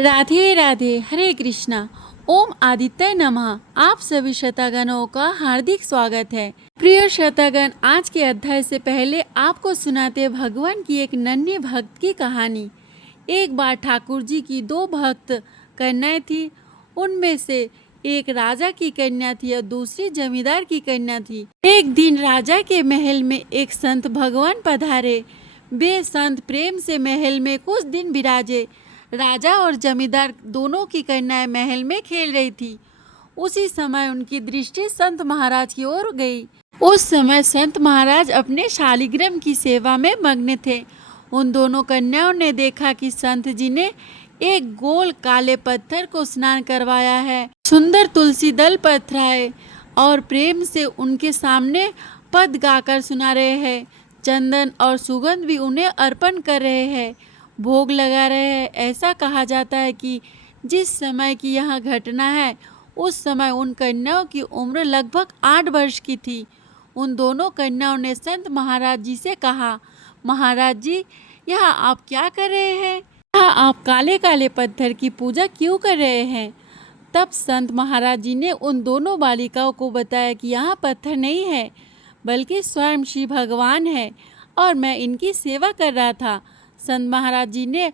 राधे राधे, हरे कृष्णा। ओम आदित्य नमः। आप सभी श्रोतागणों का हार्दिक स्वागत है। प्रिय श्रोतागण, आज के अध्याय से पहले आपको सुनाते भगवान की एक नन्ही भक्त की कहानी। एक बार ठाकुर जी की दो भक्त कन्याएं थी। उनमें से एक राजा की कन्या थी और दूसरी जमींदार की कन्या थी। एक दिन राजा के महल में एक संत भगवान पधारे। वे संत प्रेम से महल में कुछ दिन विराजे। राजा और जमींदार दोनों की कन्याएं महल में खेल रही थी। उसी समय उनकी दृष्टि संत महाराज की ओर गई। उस समय संत महाराज अपने शालिग्राम की सेवा में मग्न थे। उन दोनों कन्याओं ने देखा कि संत जी ने एक गोल काले पत्थर को स्नान करवाया है, सुंदर तुलसी दल पथराए और प्रेम से उनके सामने पद गाकर सुना रहे हैं। चंदन और सुगंध भी उन्हें अर्पण कर रहे हैं, भोग लगा रहे हैं। ऐसा कहा जाता है कि जिस समय की यह घटना है उस समय उन कन्याओं की उम्र लगभग 8 वर्ष की थी। उन दोनों कन्याओं ने संत महाराज जी से कहा, महाराज जी, यहाँ आप क्या कर रहे हैं? यहाँ आप काले काले पत्थर की पूजा क्यों कर रहे हैं? तब संत महाराज जी ने उन दोनों बालिकाओं को बताया कि यहाँ पत्थर नहीं है, बल्कि स्वयं श्री भगवान है और मैं इनकी सेवा कर रहा था। संत महाराज जी ने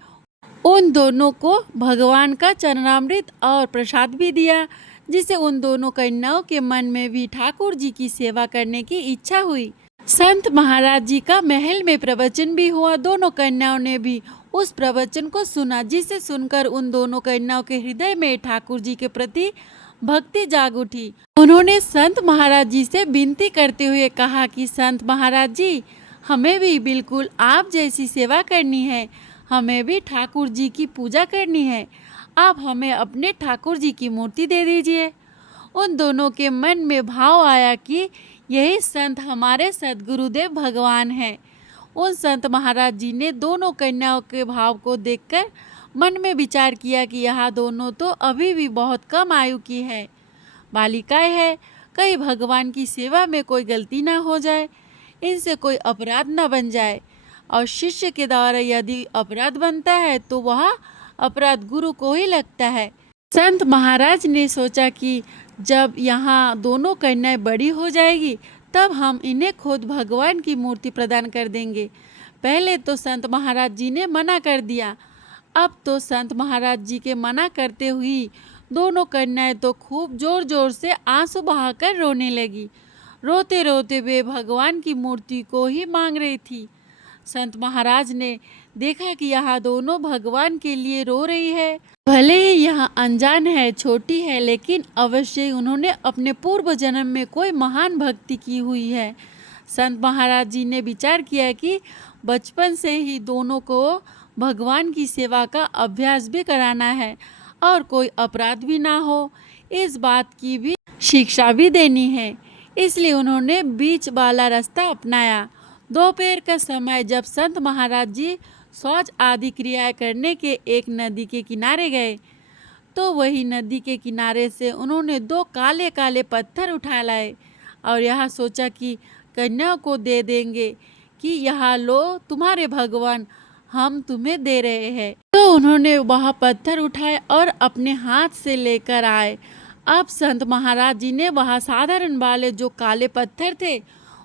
उन दोनों को भगवान का चरणामृत और प्रसाद भी दिया, जिससे उन दोनों कन्याओं के मन में भी ठाकुर जी की सेवा करने की इच्छा हुई। संत महाराज जी का महल में प्रवचन भी हुआ। दोनों कन्याओं ने भी उस प्रवचन को सुना, जिसे सुनकर उन दोनों कन्याओं के हृदय में ठाकुर जी के प्रति भक्ति जाग उठी। उन्होंने संत महाराज जी से विनती करते हुए कहा कि संत महाराज जी, हमें भी बिल्कुल आप जैसी सेवा करनी है, हमें भी ठाकुर जी की पूजा करनी है। आप हमें अपने ठाकुर जी की मूर्ति दे दीजिए। उन दोनों के मन में भाव आया कि यही संत हमारे सद्गुरुदेव भगवान हैं। उन संत महाराज जी ने दोनों कन्याओं के भाव को देखकर मन में विचार किया कि यह दोनों तो अभी भी बहुत कम आयु की है, बालिकाएं हैं। कहीं भगवान की सेवा में कोई गलती ना हो जाए, इनसे कोई अपराध न बन जाए, और शिष्य के द्वारा यदि अपराध बनता है तो वह अपराध गुरु को ही लगता है। संत महाराज ने सोचा कि जब यहाँ दोनों कन्याएं बड़ी हो जाएगी तब हम इन्हें खुद भगवान की मूर्ति प्रदान कर देंगे। पहले तो संत महाराज जी ने मना कर दिया। अब तो संत महाराज जी के मना करते हुए दोनों कन्याएं तो खूब जोर जोर से आंसू बहाकर रोने लगी। रोते रोते वे भगवान की मूर्ति को ही मांग रही थी। संत महाराज ने देखा कि यह दोनों भगवान के लिए रो रही है। भले ही यह अनजान है, छोटी है, लेकिन अवश्य ही उन्होंने अपने पूर्व जन्म में कोई महान भक्ति की हुई है। संत महाराज जी ने विचार किया कि बचपन से ही दोनों को भगवान की सेवा का अभ्यास भी कराना है और कोई अपराध भी ना हो, इस बात की भी शिक्षा भी देनी है। इसलिए उन्होंने बीच वाला रास्ता अपनाया। दोपहर का समय जब संत महाराज जी शौच आदि क्रियाएं करने के एक नदी के किनारे गए, तो वही नदी के किनारे से उन्होंने 2 काले काले पत्थर उठा लाए और यह सोचा कि कन्याओं को दे देंगे कि यह लो तुम्हारे भगवान, हम तुम्हें दे रहे हैं। तो उन्होंने वह पत्थर उठाए और अपने हाथ से लेकर आए। अब संत महाराज जी ने वह साधारण वाले जो काले पत्थर थे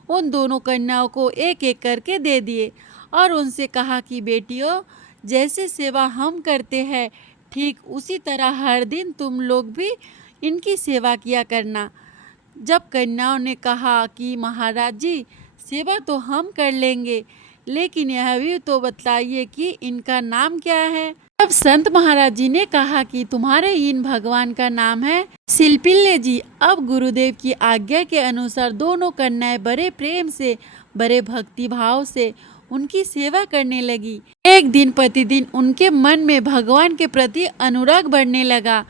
उन दोनों कन्याओं को एक एक करके दे दिए और उनसे कहा कि बेटियों, जैसे सेवा हम करते हैं ठीक उसी तरह हर दिन तुम लोग भी इनकी सेवा किया करना। जब कन्याओं ने कहा कि महाराज जी, सेवा तो हम कर लेंगे, लेकिन यह भी तो बताइए कि इनका नाम क्या है। तब संत महाराज जी ने कहा कि तुम्हारे इन भगवान का नाम है शिल्पिल्य जी। अब गुरुदेव की आज्ञा के अनुसार दोनों कन्याएं बड़े प्रेम से, बड़े भक्ति भाव से उनकी सेवा करने लगी। एक दिन प्रतिदिन उनके मन में भगवान के प्रति अनुराग बढ़ने लगा।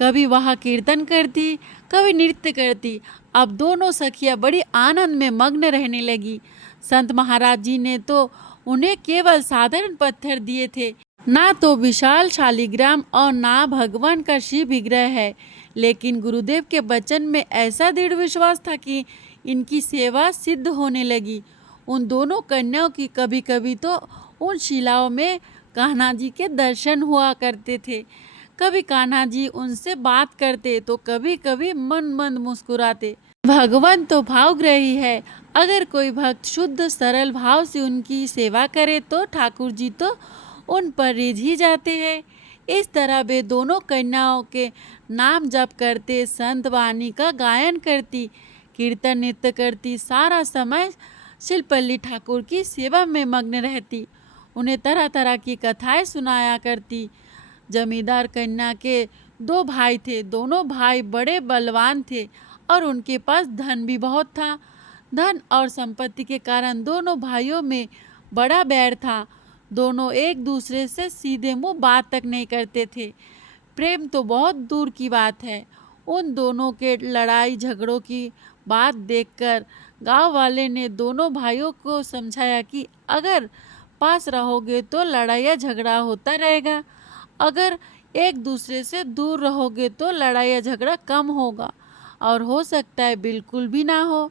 कभी वह कीर्तन करती, कभी नृत्य करती। अब दोनों सखियां बड़ी आनंद में मग्न रहने लगी। संत महाराज जी ने तो उन्हें केवल साधारण पत्थर दिए थे, ना तो विशाल शालिग्राम और ना भगवान का शिव विग्रह है, लेकिन गुरुदेव के वचन में ऐसा दृढ़ विश्वास था कि इनकी सेवा सिद्ध होने लगी। उन दोनों कन्याओं की कभी कभी तो उन शिलाओं में कान्हा जी के दर्शन हुआ करते थे। कभी कान्हा जी उनसे बात करते तो कभी कभी मन मंद मुस्कुराते। भगवान तो भावग्राही है। अगर कोई भक्त शुद्ध सरल भाव से उनकी सेवा करे तो ठाकुर जी तो उन पर रिझ ही जाते हैं। इस तरह वे दोनों कन्याओं के नाम जप करते, संत वाणी का गायन करती, कीर्तन नृत्य करती, सारा समय शिल्पल्ली ठाकुर की सेवा में मग्न रहती। उन्हें तरह तरह की कथाएं सुनाया करती। जमींदार कन्या के दो भाई थे। दोनों भाई बड़े बलवान थे और उनके पास धन भी बहुत था। धन और संपत्ति के कारण दोनों भाइयों में बड़ा बैर था। दोनों एक दूसरे से सीधे मुंह बात तक नहीं करते थे। प्रेम तो बहुत दूर की बात है। उन दोनों के लड़ाई झगड़ों की बात देखकर गांव वाले ने दोनों भाइयों को समझाया कि अगर पास रहोगे तो लड़ाई झगड़ा होता रहेगा, अगर एक दूसरे से दूर रहोगे तो लड़ाई झगड़ा कम होगा और हो सकता है बिल्कुल भी ना हो।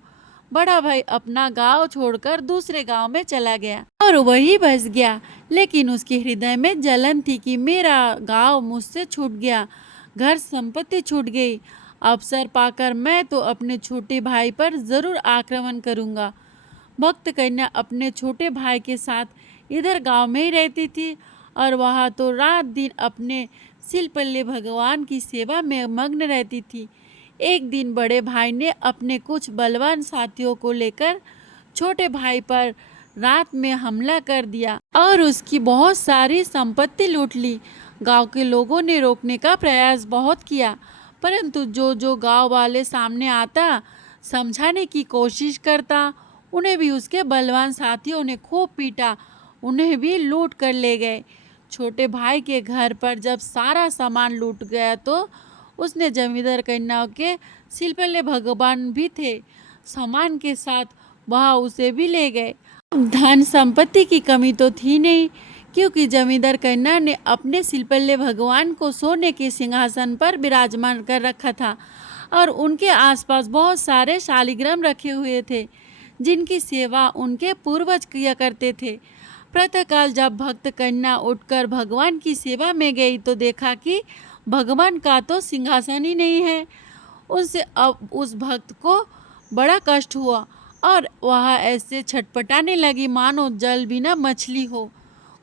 बड़ा भाई अपना गांव छोड़कर दूसरे गांव में चला गया और वही बस गया, लेकिन उसके हृदय में जलन थी कि मेरा गांव मुझसे छूट गया, घर संपत्ति छूट गई। अवसर पाकर मैं तो अपने छोटे भाई पर जरूर आक्रमण करूंगा। भक्त कन्या अपने छोटे भाई के साथ इधर गांव में ही रहती थी और वहाँ तो रात दिन अपने शिल्पल्ले भगवान की सेवा में मग्न रहती थी। एक दिन बड़े भाई ने अपने कुछ बलवान साथियों को लेकर छोटे भाई पर रात में हमला कर दिया और उसकी बहुत सारी संपत्ति लूट ली। गांव के लोगों ने रोकने का प्रयास बहुत किया, परंतु जो गांव वाले सामने आता, समझाने की कोशिश करता, उन्हें भी उसके बलवान साथियों ने खूब पीटा, उन्हें भी लूट कर ले गए। छोटे भाई के घर पर जब सारा सामान लूट गया तो उसने जमींदार कन्याओं के शिल्पल्ले भगवान भी थे, सामान के साथ वह उसे भी ले गए। धन संपत्ति की कमी तो थी नहीं, क्योंकि जमींदार कन्या ने अपने शिल्पल्ले भगवान को सोने के सिंहासन पर विराजमान कर रखा था और उनके आसपास बहुत सारे शालिग्राम रखे हुए थे जिनकी सेवा उनके पूर्वज किया करते थे। प्रातःकाल जब भक्त कन्या उठकर भगवान की सेवा में गई तो देखा कि भगवान का तो सिंहासन ही नहीं है। उससे अब उस भक्त को बड़ा कष्ट हुआ और वह ऐसे छटपटाने लगी मानो जल बिना मछली हो।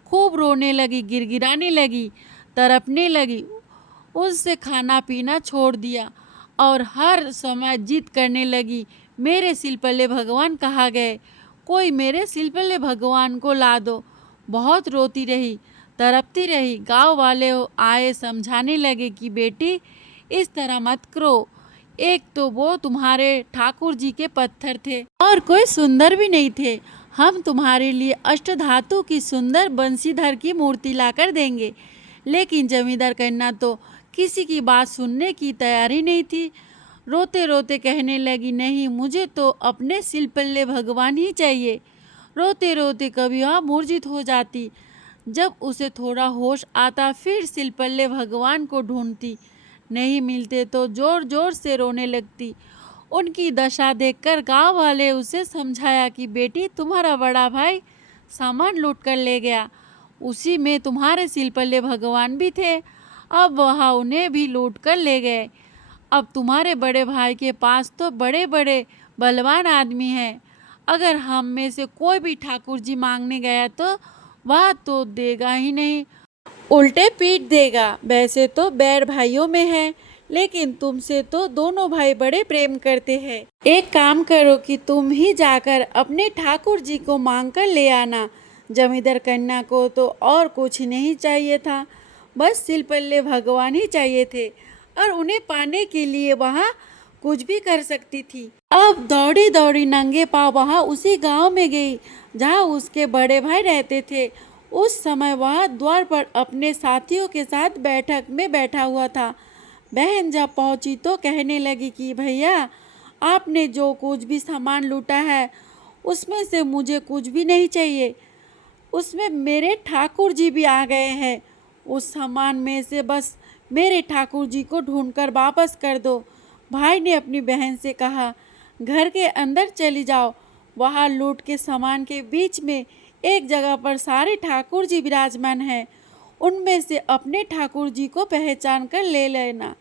खूब रोने लगी, गिड़गिड़ाने लगी, तड़पने लगी। उससे खाना पीना छोड़ दिया और हर समय जिद करने लगी, मेरे शिल्पल्ले भगवान कहाँ गए, कोई मेरे शिल्पल्ले भगवान को ला दो। बहुत रोती रही, तड़पती रही। गांव वाले आए, समझाने लगे कि बेटी इस तरह मत करो, एक तो वो तुम्हारे ठाकुर जी के पत्थर थे और कोई सुंदर भी नहीं थे। हम तुम्हारे लिए अष्टधातु की सुंदर बंसीधर की मूर्ति लाकर देंगे। लेकिन जमींदार कन्या तो किसी की बात सुनने की तैयारी नहीं थी। रोते रोते कहने लगी, नहीं, मुझे तो अपने शिल्पल्ले भगवान ही चाहिए। रोते रोते कभी वह मूर्छित हो जाती। जब उसे थोड़ा होश आता फिर शिल्पल्ले भगवान को ढूंढती, नहीं मिलते तो जोर जोर से रोने लगती। उनकी दशा देखकर गांव वाले उसे समझाया कि बेटी तुम्हारा बड़ा भाई सामान लूट कर ले गया, उसी में तुम्हारे शिल्पल्ले भगवान भी थे, अब वह उन्हें भी लूट कर ले गए। अब तुम्हारे बड़े भाई के पास तो बड़े बड़े बलवान आदमी हैं, अगर हम में से कोई भी ठाकुर जी मांगने गया तो वह तो देगा ही नहीं, उल्टे पीट देगा। वैसे तो बैर भाइयों में है, लेकिन तुमसे तो दोनों भाई बड़े प्रेम करते हैं। एक काम करो कि तुम ही जाकर अपने ठाकुर जी को मांग कर ले आना। जमींदार कन्या को तो और कुछ नहीं चाहिए था, बस शिल्पल्ले भगवान ही चाहिए थे और उन्हें पाने के लिए वहाँ कुछ भी कर सकती थी। अब दौड़ी दौड़ी नंगे पाँव वहाँ उसी गांव में गई जहाँ उसके बड़े भाई रहते थे। उस समय वह द्वार पर अपने साथियों के साथ बैठक में बैठा हुआ था। बहन जब पहुंची तो कहने लगी कि भैया, आपने जो कुछ भी सामान लूटा है उसमें से मुझे कुछ भी नहीं चाहिए, उसमें मेरे ठाकुर जी भी आ गए हैं। उस सामान में से बस मेरे ठाकुर जी को ढूंढकर वापस कर दो। भाई ने अपनी बहन से कहा, घर के अंदर चली जाओ, वहाँ लूट के सामान के बीच में एक जगह पर सारे ठाकुर जी विराजमान हैं, उनमें से अपने ठाकुर जी को पहचान कर ले लेना।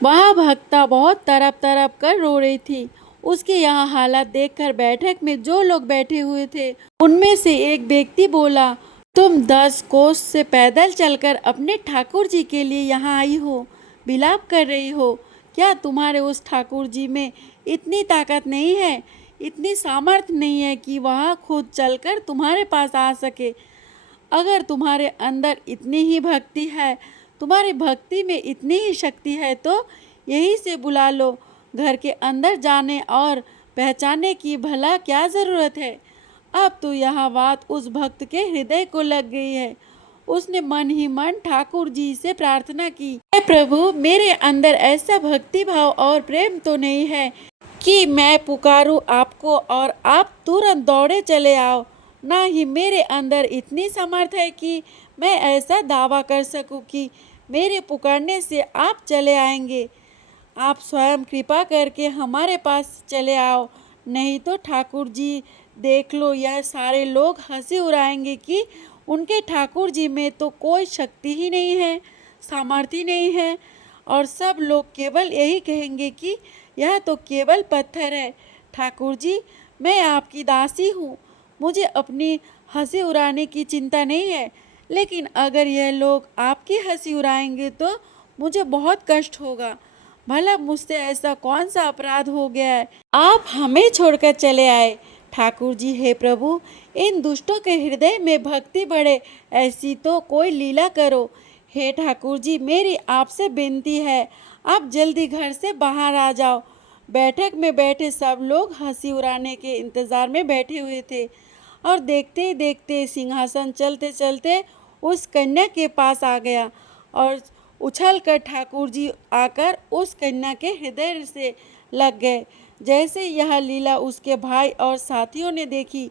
वह भक्ता बहुत तड़प तड़प कर रो रही थी। उसके यहाँ हालत देखकर बैठक में जो लोग बैठे हुए थे उनमें से एक व्यक्ति बोला, तुम 10 कोस से पैदल चलकर अपने ठाकुर जी के लिए यहाँ आई हो, विलाप कर रही हो। क्या तुम्हारे उस ठाकुर जी में इतनी ताकत नहीं है, इतनी सामर्थ्य नहीं है कि वह खुद चलकर तुम्हारे पास आ सके? अगर तुम्हारे अंदर इतनी ही भक्ति है, तुम्हारी भक्ति में इतनी ही शक्ति है, तो यही से बुला लो। घर के अंदर जाने और पहचाने की भला क्या ज़रूरत है? अब तो यह बात उस भक्त के हृदय को लग गई है। उसने मन ही मन ठाकुर जी से प्रार्थना की, हे प्रभु, मेरे अंदर ऐसा भक्ति भाव और प्रेम तो नहीं है कि मैं पुकारूं आपको और आप तुरंत दौड़े चले आओ। ना ही मेरे अंदर इतनी सामर्थ्य है कि मैं ऐसा दावा कर सकूं कि मेरे पुकारने से आप चले आएंगे। आप स्वयं कृपा करके हमारे पास चले आओ, नहीं तो ठाकुर जी देख लो, यह सारे लोग हंसी उड़ाएंगे कि उनके ठाकुर जी में तो कोई शक्ति ही नहीं है, सामर्थ्य नहीं है, और सब लोग केवल यही कहेंगे कि यह तो केवल पत्थर है। ठाकुर जी, मैं आपकी दासी हूँ, मुझे अपनी हंसी उड़ाने की चिंता नहीं है, लेकिन अगर यह लोग आपकी हंसी उड़ाएंगे तो मुझे बहुत कष्ट होगा। भला मुझसे ऐसा कौन सा अपराध हो गया है, आप हमें छोड़कर चले आए? ठाकुर जी, हे प्रभु, इन दुष्टों के हृदय में भक्ति बढ़े ऐसी तो कोई लीला करो। हे ठाकुर जी, मेरी आपसे विनती है, आप जल्दी घर से बाहर आ जाओ। बैठक में बैठे सब लोग हंसी उड़ाने के इंतज़ार में बैठे हुए थे और देखते ही देखते सिंहासन चलते चलते उस कन्या के पास आ गया और उछलकर ठाकुर जी आकर उस कन्या के हृदय से लग गए। जैसे यह लीला उसके भाई और साथियों ने देखी,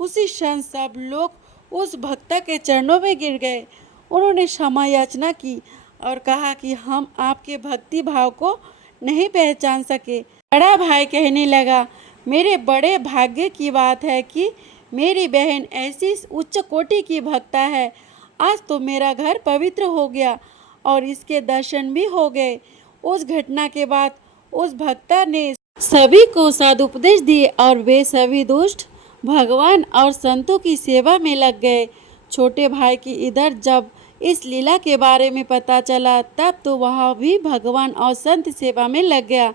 उसी क्षण सब लोग उस भक्ता के चरणों में गिर गए। उन्होंने क्षमा याचना की और कहा कि हम आपके भक्ति भाव को नहीं पहचान सके। बड़ा भाई कहने लगा, मेरे बड़े भाग्य की बात है कि मेरी बहन ऐसी उच्च कोटि की भक्ता है। आज तो मेरा घर पवित्र हो गया और इसके दर्शन भी हो गए। उस घटना के बाद उस भक्ता ने सभी को सदुपदेश दिए और वे सभी दुष्ट भगवान और संतों की सेवा में लग गए। छोटे भाई की इधर जब इस लीला के बारे में पता चला, तब तो वह भी भगवान और संत सेवा में लग गया।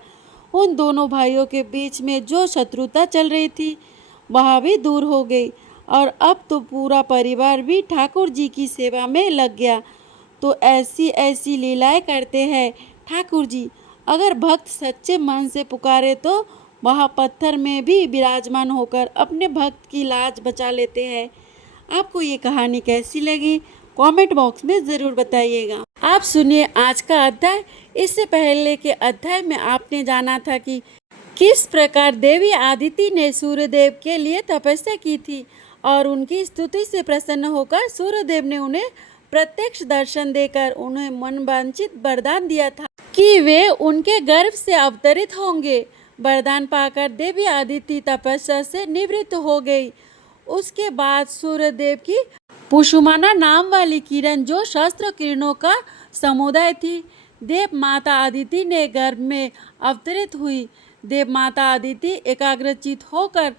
उन दोनों भाइयों के बीच में जो शत्रुता चल रही थी वह भी दूर हो गई और अब तो पूरा परिवार भी ठाकुर जी की सेवा में लग गया। तो ऐसी ऐसी लीलाएं करते हैं ठाकुर जी। अगर भक्त सच्चे मन से पुकारे तो वह पत्थर में भी विराजमान होकर अपने भक्त की लाज बचा लेते हैं। आपको ये कहानी कैसी लगी, कमेंट बॉक्स में ज़रूर बताइएगा। आप सुनिए आज का अध्याय। इससे पहले के अध्याय में आपने जाना था कि किस प्रकार देवी आदिति ने सूर्यदेव के लिए तपस्या की थी और उनकी स्तुति से प्रसन्न होकर सूर्यदेव ने उन्हें प्रत्यक्ष दर्शन देकर उन्हें मनवांछित वरदान दिया था कि वे उनके गर्भ से अवतरित होंगे। वरदान पाकर देवी आदिति तपस्या से निवृत्त हो गई। उसके बाद सूर्यदेव की पुष्यमाना नाम वाली किरण, जो शस्त्र किरणों का समुदाय थी, देव माता आदिति ने गर्भ में अवतरित हुई। देव माता आदिति एकाग्रचित होकर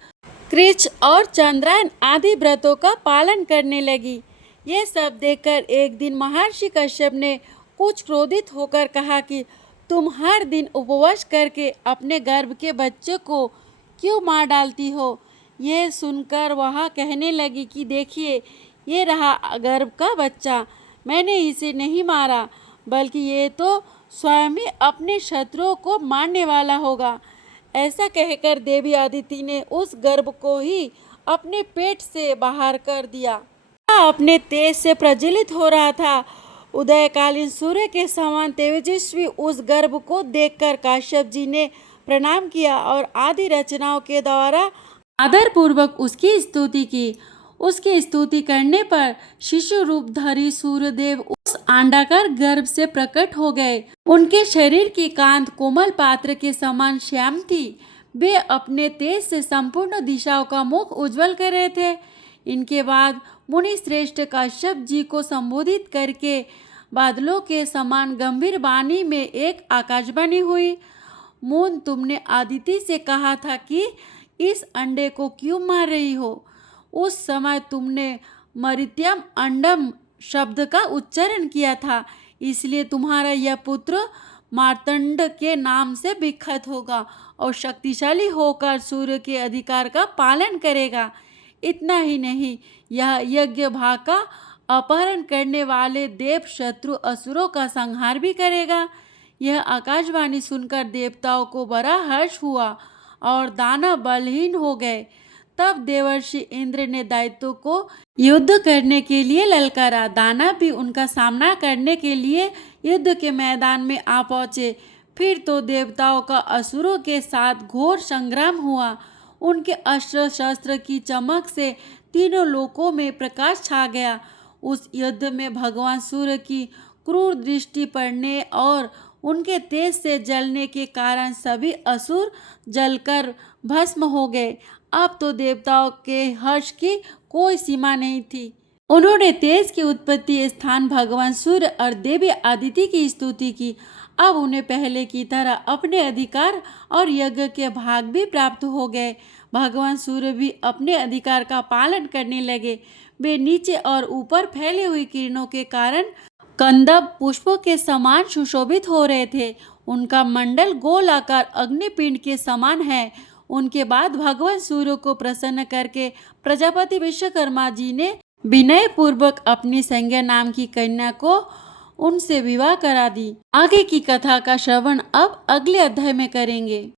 कृच्छ और चंद्रायन आदि व्रतों का पालन करने लगी। ये सब देखकर एक दिन महर्षि कश्यप ने कुछ क्रोधित होकर कहा कि तुम हर दिन उपवास करके अपने गर्भ के बच्चे को क्यों मार डालती हो? ये सुनकर वह कहने लगी कि देखिए, ये रहा गर्भ का बच्चा, मैंने इसे नहीं मारा, बल्कि ये तो स्वयं ही अपने शत्रुओं को मारने वाला होगा। ऐसा कहकर देवी आदिति ने उस गर्भ को ही अपने पेट से बाहर कर दिया। अपने तेज से प्रज्वलित हो रहा था। उदयकालीन सूर्य के समान तेजस्वी उस गर्भ को देखकर काश्यप जी ने प्रणाम किया और आदि रचनाओं के द्वारा आदर पूर्वक उसकी स्तुति की। उसकी स्तुति करने पर शिशु रूपधारी सूर्यदेव उस अंडाकार गर्भ से प्रकट हो गए। उनके शरीर की कांत कोमल पात्र के समान श्याम थी। वे अपने तेज से संपूर्ण दिशाओं का मुख उज्जवल कर रहे थे। इनके बाद मुनि श्रेष्ठ कश्यप जी को संबोधित करके बादलों के समान गंभीर वाणी में एक आकाशवाणी हुई। मून, तुमने आदिति से कहा था कि इस अंडे को क्यों मार रही हो? उस समय तुमने मरित्यम अंडम शब्द का उच्चारण किया था, इसलिए तुम्हारा यह पुत्र मार्तंड के नाम से विख्यात होगा और शक्तिशाली होकर सूर्य के अधिकार का पालन करेगा। इतना ही नहीं, यह यज्ञ भाग का अपहरण करने वाले देव शत्रु असुरों का संहार भी करेगा। यह आकाशवाणी सुनकर देवताओं को बड़ा हर्ष हुआ और दानव बलहीन हो गए। तब देवर्षि इंद्र ने दैत्यों को युद्ध करने के लिए ललकारा। दानव भी उनका सामना करने के लिए युद्ध के मैदान में आ पहुंचे। फिर तो देवताओं का असुरों के साथ घोर संग्राम हुआ। उनके अस्त्र शस्त्र की चमक से तीनों लोकों में प्रकाश छा गया। उस युद्ध में भगवान सूर्य की क्रूर दृष्टि पड़ने और उनके तेज से जलने के कारण सभी असुर जलकर भस्म हो गए। अब तो देवताओं के हर्ष की कोई सीमा नहीं थी। उन्होंने तेज की उत्पत्ति स्थान भगवान सूर्य और देवी आदिति की स्तुति की। अब उन्हें पहले की तरह अपने अधिकार और यज्ञ के भाग भी प्राप्त हो गए। भगवान सूर्य भी अपने अधिकार का पालन करने लगे। वे नीचे और ऊपर फैली हुई किरणों के कारण कंदब पुष्पों के समान सुशोभित हो रहे थे। उनका मंडल गोल आकार अग्निपिंड के समान है। उनके बाद भगवान सूर्य को प्रसन्न करके प्रजापति विश्वकर्मा जी ने विनय पूर्वक अपनी संज्ञा नाम की कन्या को उनसे विवाह करा दी। आगे की कथा का श्रवण अब अगले अध्याय में करेंगे।